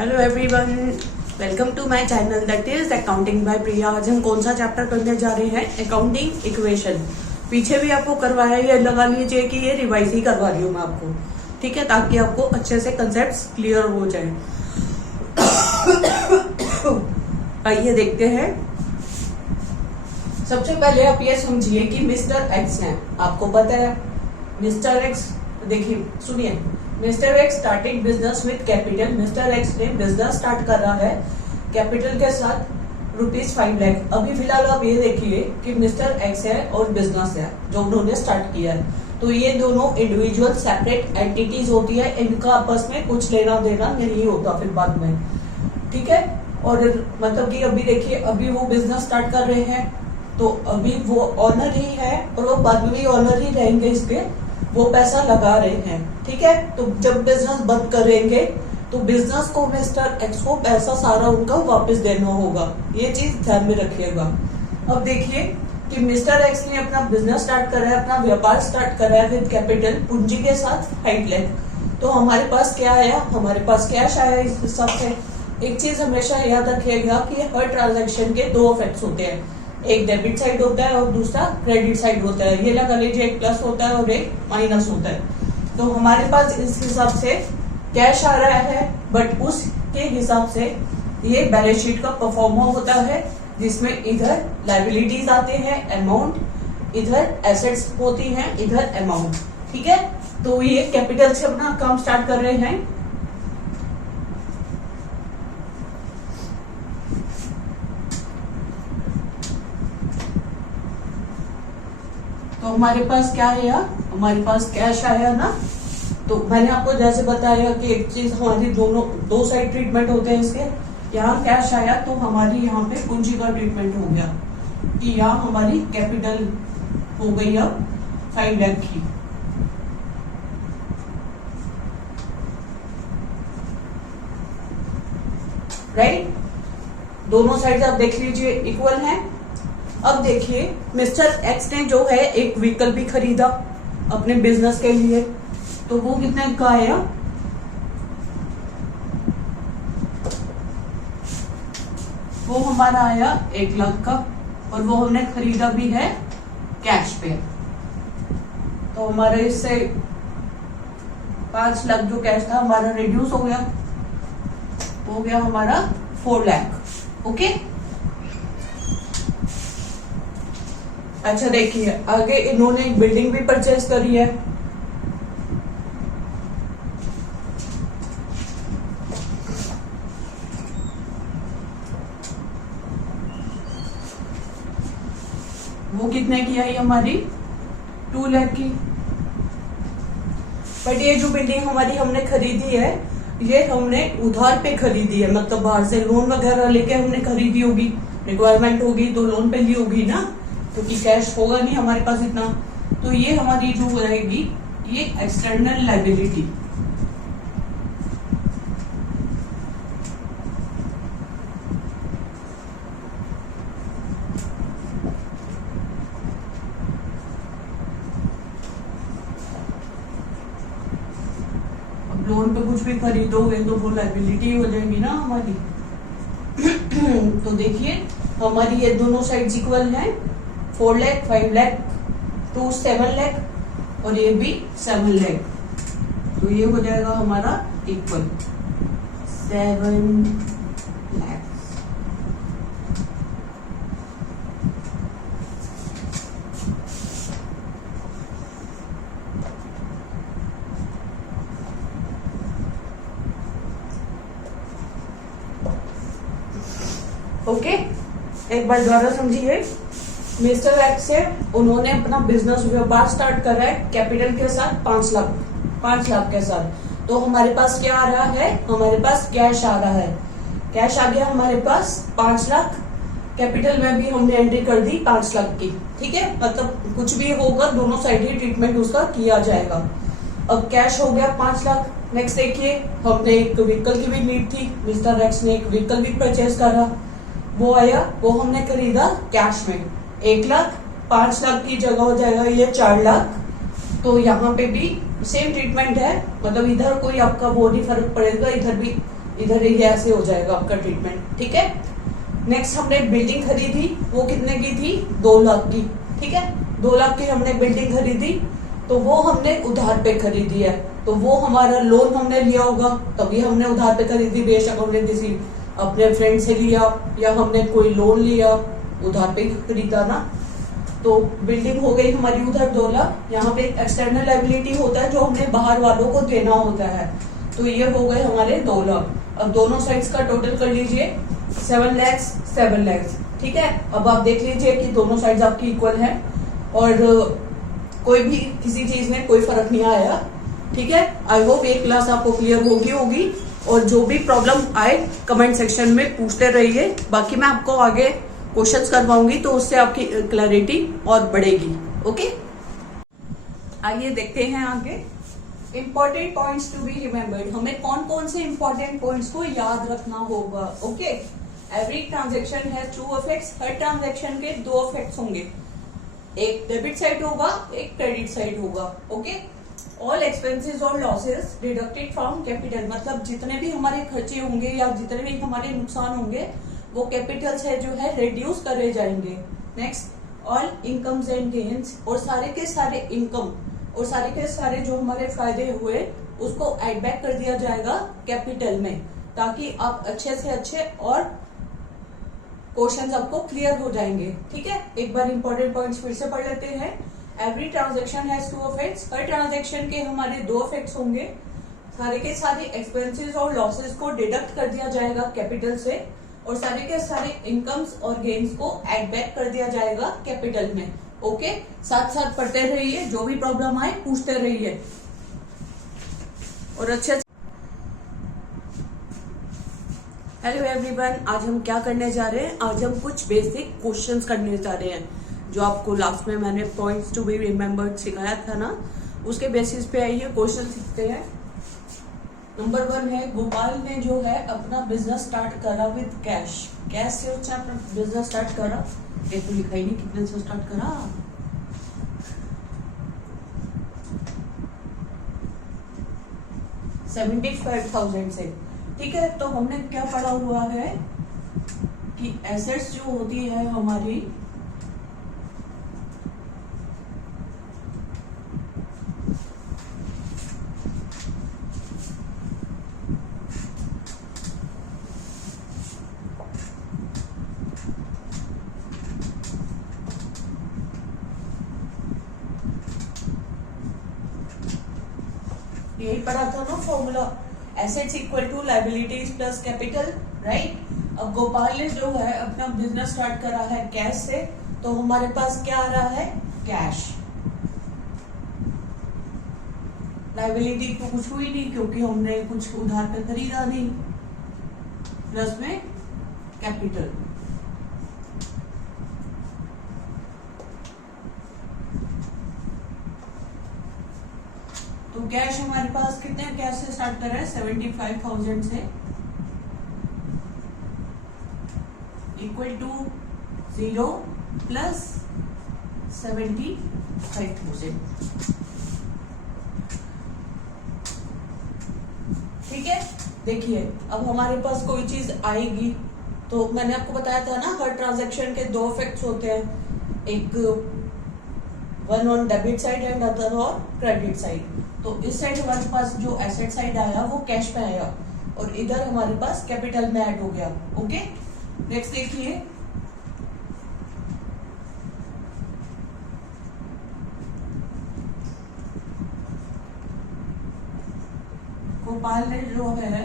Hello everyone, welcome to my channel that is accounting by Priya. आज हम कौन सा चैप्टर करने जा रहे हैं? Accounting equation. पीछे भी आपको करवाया, ये लगा लीजिए कि ये रिवाइज ही करवा रही हूँ मैं आपको, ठीक है, ताकि आपको अच्छे से कंसेप्ट्स क्लियर हो जाए। आइए देखते हैं। सबसे पहले आप ये समझिए कि मिस्टर एक्स है, आपको पता है मिस्टर एक्स, देखिए सुनिए, mister x starting business with capital. Mister x ने बिजनेस स्टार्ट कर रहा है कैपिटल के साथ ₹5 लाख। अभी फिलहाल आप ये देखिए कि मिस्टर एक्स है और बिजनेस है जो उन्होंने स्टार्ट किया है, तो ये दोनों इंडिविजुअल सेपरेट एंटिटीज होती है, इनका आपस में कुछ लेना देना नहीं होता फिर बाद में, ठीक है। और मतलब कि अभी देखिए, अभी वो बिजनेस स्टार्ट कर रहे हैं तो अभी वो ऑनर ही है और वो बाद में भी ऑनर ही रहेंगे, इसके वो पैसा लगा रहे हैं, ठीक है। तो जब बिजनेस बंद करेंगे तो बिजनेस को मिस्टर एक्स को पैसा सारा उनका वापस देना होगा, ये चीज ध्यान में रखिएगा। अब देखिए कि मिस्टर एक्स ने अपना बिजनेस स्टार्ट करा है, अपना व्यापार स्टार्ट करा है विद कैपिटल, पूंजी के साथ 5 लाख। तो हमारे पास क्या आया? हमारे पास कैश आया। इस हिसाब से एक चीज हमेशा याद रखिएगा कि हर ट्रांजैक्शन के दो इफेक्ट्स होते हैं, एक डेबिट साइड होता है और दूसरा क्रेडिट साइड होता है। ये लगा लीजिए, एक प्लस होता है और एक माइनस होता है। तो हमारे पास इस हिसाब से कैश आ रहा है, बट उसके हिसाब से ये बैलेंस शीट का परफॉर्मा होता है, जिसमें इधर लायबिलिटीज आते हैं अमाउंट, इधर एसेट्स होती हैं, इधर अमाउंट, ठीक है। तो ये कैपिटल से अपना काम स्टार्ट कर रहे हैं। तो हमारे पास क्या है? हमारे पास कैश आया ना। तो मैंने आपको जैसे बताया कि एक चीज हमारी दो साइड ट्रीटमेंट होते हैं इसके। यहाँ कैश आया तो हमारी यहाँ पे पूंजी का ट्रीटमेंट हो गया कि यहाँ हमारी कैपिटल हो गई अब 5 लाख की, राइट। दोनों साइड आप देख लीजिए इक्वल हैं। अब देखिए मिस्टर एक्स ने जो है एक व्हीकल भी खरीदा अपने बिजनेस के लिए, तो वो कितने का आया? वो हमारा आया 1 लाख का, और वो हमने खरीदा भी है कैश पे। तो हमारा इससे 5 लाख जो कैश था हमारा रिड्यूस हो गया हमारा 4 लाख। ओके, अच्छा देखिए आगे इन्होंने एक बिल्डिंग भी परचेज करी है। वो कितने की आई? हमारी 2 लाख की। बट ये जो बिल्डिंग हमारी हमने खरीदी है, ये हमने उधार पे खरीदी है, मतलब बाहर से लोन वगैरह लेके हमने खरीदी होगी, रिक्वायरमेंट होगी तो लोन पे ली होगी ना, क्योंकि कैश होगा नहीं हमारे पास इतना। तो ये हमारी जो रहेगी ये एक्सटर्नल लायबिलिटी। अब लोन पे कुछ भी खरीदोगे तो वो लायबिलिटी हो जाएगी ना हमारी। तो देखिए हमारी ये दोनों साइड इक्वल है, 4 लाख, 5 लाख, 7 लाख, और ये भी 7 लाख। तो ये हो जाएगा हमारा इक्वल 7 लाख। ओके, एक बार दोबारा समझिए। मिस्टर एक्स से उन्होंने अपना बिजनेस व्यापार स्टार्ट करा है कैपिटल के साथ 5 लाख के साथ। तो हमारे पास क्या आ रहा है? हमारे पास कैश आ रहा है। कैश आ गया हमारे पास 5 लाख। कैपिटल में भी हमने एंट्री कर दी 5 लाख की, ठीक है। मतलब कुछ भी होगा दोनों साइड ही ट्रीटमेंट उसका किया जाएगा। अब कैश हो गया 5 लाख। नेक्स्ट देखिए, हमने एक व्हीकल की भी नीड थी, मिस्टर एक्स ने एक व्हीकल भी परचेज करा, वो आया, वो हमने खरीदा कैश में 1 लाख। 5 लाख की जगह हो जाएगा ये 4 लाख। तो यहाँ पे भी सेम ट्रीटमेंट है, मतलब इधर कोई आपका वो नहीं फर्क पड़ेगा, इधर भी इधर ही ऐसे हो जाएगा आपका ट्रीटमेंट, ठीक है। नेक्स्ट हमने बिल्डिंग खरीदी, वो कितने की थी, 2 लाख की, ठीक है। 2 लाख की हमने बिल्डिंग खरीदी, तो वो हमने उधार पे खरीदी है, तो वो हमारा लोन हमने लिया होगा, तभी हमने उधार पे खरीदी। बेशक हमने किसी अपने फ्रेंड से लिया या हमने कोई लोन लिया, उधार पे खरीदा ना। तो बिल्डिंग हो गई हमारी उधर 2 लाख। यहाँ पे एक्सटर्नल लायबिलिटी होता है जो हमने बाहर वालों को देना होता है, तो ये हो गए हमारे 2 लाख। अब दोनों साइड्स का टोटल कर लीजिए 7 lakhs 7 lakhs, ठीक है। अब आप देख लीजिए कि दोनों साइड्स आपकी इक्वल है और कोई भी किसी चीज में कोई फर्क नहीं आया, ठीक है। आई होप एक क्लास आपको क्लियर होगी और जो भी प्रॉब्लम आए कमेंट सेक्शन में पूछते रहिए। बाकी मैं आपको आगे क्वेश्चंस करवाऊंगी तो उससे आपकी क्लैरिटी और बढ़ेगी। ओके, आइए देखते हैं आगे। Important points to be remembered, हमें कौन कौन से इंपॉर्टेंट पॉइंट्स को याद रखना होगा। Okay, every transaction has 2 effects, her transaction के 2 इफेक्ट्स होंगे, एक डेबिट साइड होगा, एक क्रेडिट साइड होगा। ओके, ऑल एक्सपेंसेस और लॉसेस डिडक्टेड फ्रॉम कैपिटल, मतलब जितने भी हमारे खर्चे होंगे या जितने भी हमारे नुकसान होंगे वो कैपिटल से जो है रिड्यूस करे जाएंगे। Next, all incomes and gains, और सारे के सारे इनकम और सारे के सारे जो हमारे फायदे हुए उसको एड बैक कर दिया जाएगा कैपिटल में, ताकि आप अच्छे से अच्छे और क्वेश्चंस आपको क्लियर हो जाएंगे, ठीक है। एक बार इंपॉर्टेंट पॉइंट्स फिर से पढ़ लेते हैं। Every transaction has 2 effects, her transaction के हमारे 2 इफेक्ट्स होंगे। सारे के सारे एक्सपेंसेस और लॉसेस को डिडक्ट कर दिया जाएगा कैपिटल से, और सारे के सारे इनकम्स और गेन्स को एड बैक कर दिया जाएगा कैपिटल में। ओके, साथ साथ पढ़ते रहिए, जो भी प्रॉब्लम आए पूछते रहिए और अच्छे। हेलो एवरीवन, आज हम क्या करने जा रहे हैं, आज हम कुछ बेसिक क्वेश्चंस करने जा रहे हैं। जो आपको लास्ट में मैंने पॉइंट्स टू बी रिमेम्बर्ड सिखाया था ना, उसके बेसिस पे आइए क्वेश्चन सीखते हैं। नंबर 1 है, गोपाल ने जो है अपना बिजनेस स्टार्ट करा विद कैश। कैश से उसने अपना बिजनेस स्टार्ट करा, ये तो लिखा ही नहीं कितने से स्टार्ट करा। $75,000 से, ठीक है। तो हमने क्या पढ़ा हुआ है कि एसेट्स जो होती है हमारी, यही पढ़ा था ना formula, assets equal to liabilities plus capital, right. अब गोपाल ने जो है अपना बिजनेस स्टार्ट करा है कैश से, तो हमारे पास क्या आ रहा है, कैश। लायबिलिटी तो कुछ हुई नहीं क्योंकि हमने कुछ उधार पे खरीदा नहीं, प्लस में कैपिटल। तो कैश हमारे पास कितने, कैश से स्टार्ट कर रहे हैं 75,000 से, इक्वल टू 0 प्लस 75,000, ठीक है। देखिए अब हमारे पास कोई चीज आएगी, तो मैंने आपको बताया था ना हर ट्रांजैक्शन के 2 इफेक्ट्स होते हैं, एक one on debit side and other on credit side. तो इस साइड हमारे पास जो एसेट साइड आया वो कैश पे आया और इधर हमारे पास कैपिटल में ऐड हो गया। ओके, नेक्स्ट देखिए, गोपाल ने जो है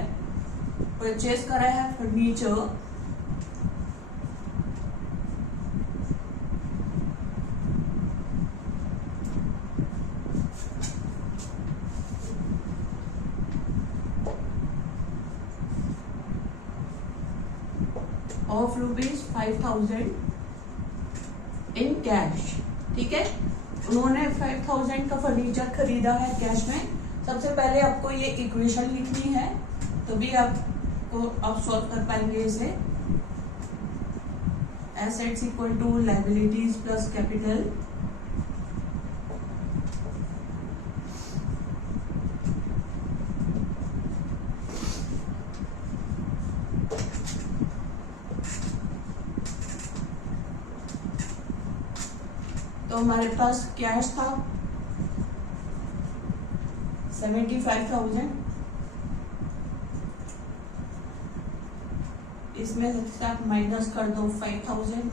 परचेज करा है फर्नीचर ऑफ ₹5,000 इन कैश, ठीक है। उन्होंने 5,000 का फर्नीचर खरीदा है कैश में। सबसे पहले आपको ये इक्वेशन लिखनी है, तभी आप सॉल्व कर पाएंगे इसे। Assets equal to liabilities plus capital, तो हमारे पास कैश था 75,000, इसमें से आप माइनस कर दो 5,000,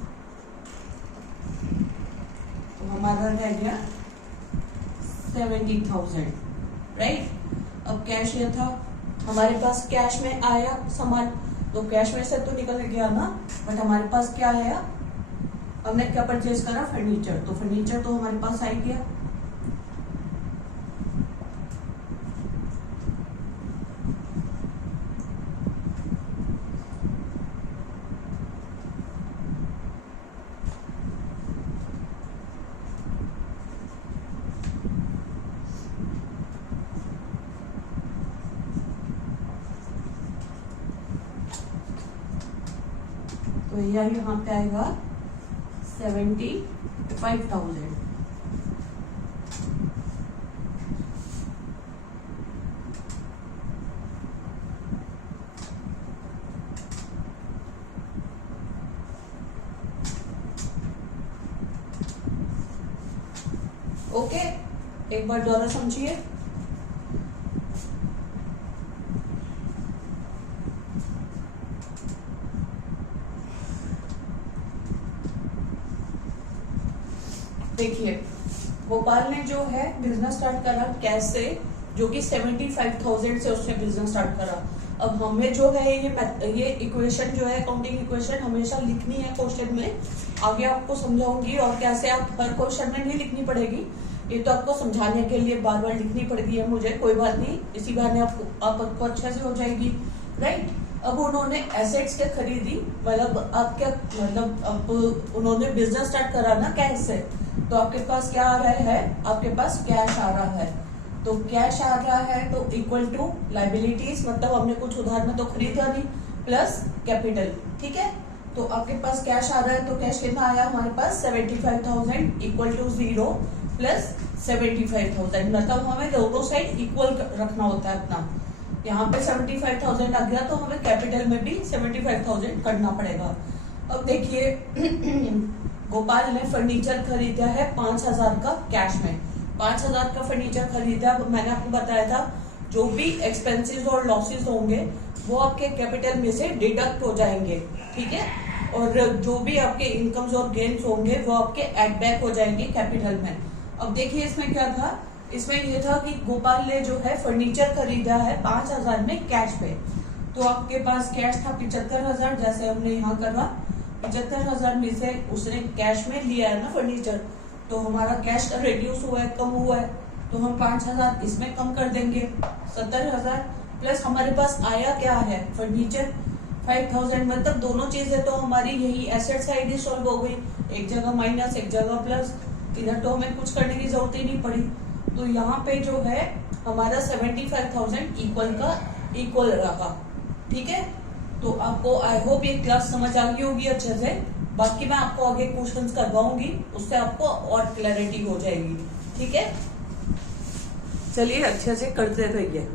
तो हमारा रह गया 70,000, राइट। अब कैश ये था हमारे पास, कैश में आया सामान, तो कैश में से तो निकल गया ना, बट हमारे पास क्या आया, हमने क्या परचेज करा, फर्नीचर, तो फर्नीचर तो हमारे पास आ गया। तो यह यहाँ पे आएगा 75,000। ओके, एक बार दोबारा समझिए। देखिए, गोपाल ने जो है बिजनेस स्टार्ट करा कैश से, जो कि 75,000 से उसने बिजनेस स्टार्ट करा। अब हमें जो है ये इक्वेशन जो है, अकाउंटिंग इक्वेशन हमेशा लिखनी है क्वेश्चन में। आगे आपको समझाऊंगी, और कैसे आप हर क्वेश्चन में नहीं लिखनी पड़ेगी, ये तो आपको समझाने के लिए बार बार लिखनी पड़ती है मुझे, कोई बात नहीं, इसी बहाने आपको अच्छे से हो जाएगी, राइट। अब उन्होंने एसेट्स के खरीदी, मतलब आप क्या, मतलब अब उन्होंने बिजनेस स्टार्ट करा ना कैश से, तो आपके पास क्या आ रहा है, आपके पास कैश आ रहा है। तो कैश आ रहा है तो इक्वल टू लाइबिलिटीज, मतलब हमने कुछ उधार में तो खरीदा नहीं, प्लस कैपिटल, ठीक है। तो आपके पास कैश आ रहा है, तो कैश कितना आया हमारे पास 75,000 इक्वल टू 0 प्लस 75,000, मतलब हमें दोनों साइड इक्वल रखना होता है अपना। यहाँ पे 75,000 आ गया, तो हमें कैपिटल में भी 75,000 करना पड़ेगा। अब देखिए गोपाल ने फर्नीचर खरीदा है 5,000 का कैश में, 5,000 का फर्नीचर खरीदा। मैंने आपको बताया था जो भी एक्सपेंसेस और लॉसेस होंगे वो आपके कैपिटल में से डिडक्ट हो जाएंगे, ठीक है, और जो भी आपके इनकम्स और गेन्स होंगे वो आपके एड बैक हो जाएंगे कैपिटल में। अब देखिए इसमें क्या था, इसमें ये था कि गोपाल ने जो है फर्नीचर खरीदा है 5,000 में कैश पे, तो आपके पास कैश था 75,000, जैसे हमने यहाँ करा 75,000 में से उसने कैश में लिया है ना फर्नीचर, तो हमारा कैश का रिड्यूस हुआ है, कम हुआ है, तो हम 5,000 इसमें कम कर देंगे, 70,000 प्लस हमारे पास आया क्या है फर्नीचर 5,000, मतलब दोनों चीजें तो हमारी यही एसेट साइड ही सॉल्व हो गई, एक जगह माइनस एक जगह प्लस, इधर तो हमें कुछ करने की जरूरत ही नहीं पड़ी। तो यहाँ पे जो है हमारा 75,000 इक्वल का इक्वल रहा, ठीक है। तो आपको आई होप ये क्लास समझ आ गई होगी अच्छे से, बाकी मैं आपको आगे क्वेश्चंस करवाऊंगी, उससे आपको और क्लैरिटी हो जाएगी, ठीक है। चलिए अच्छे से करते रहिए।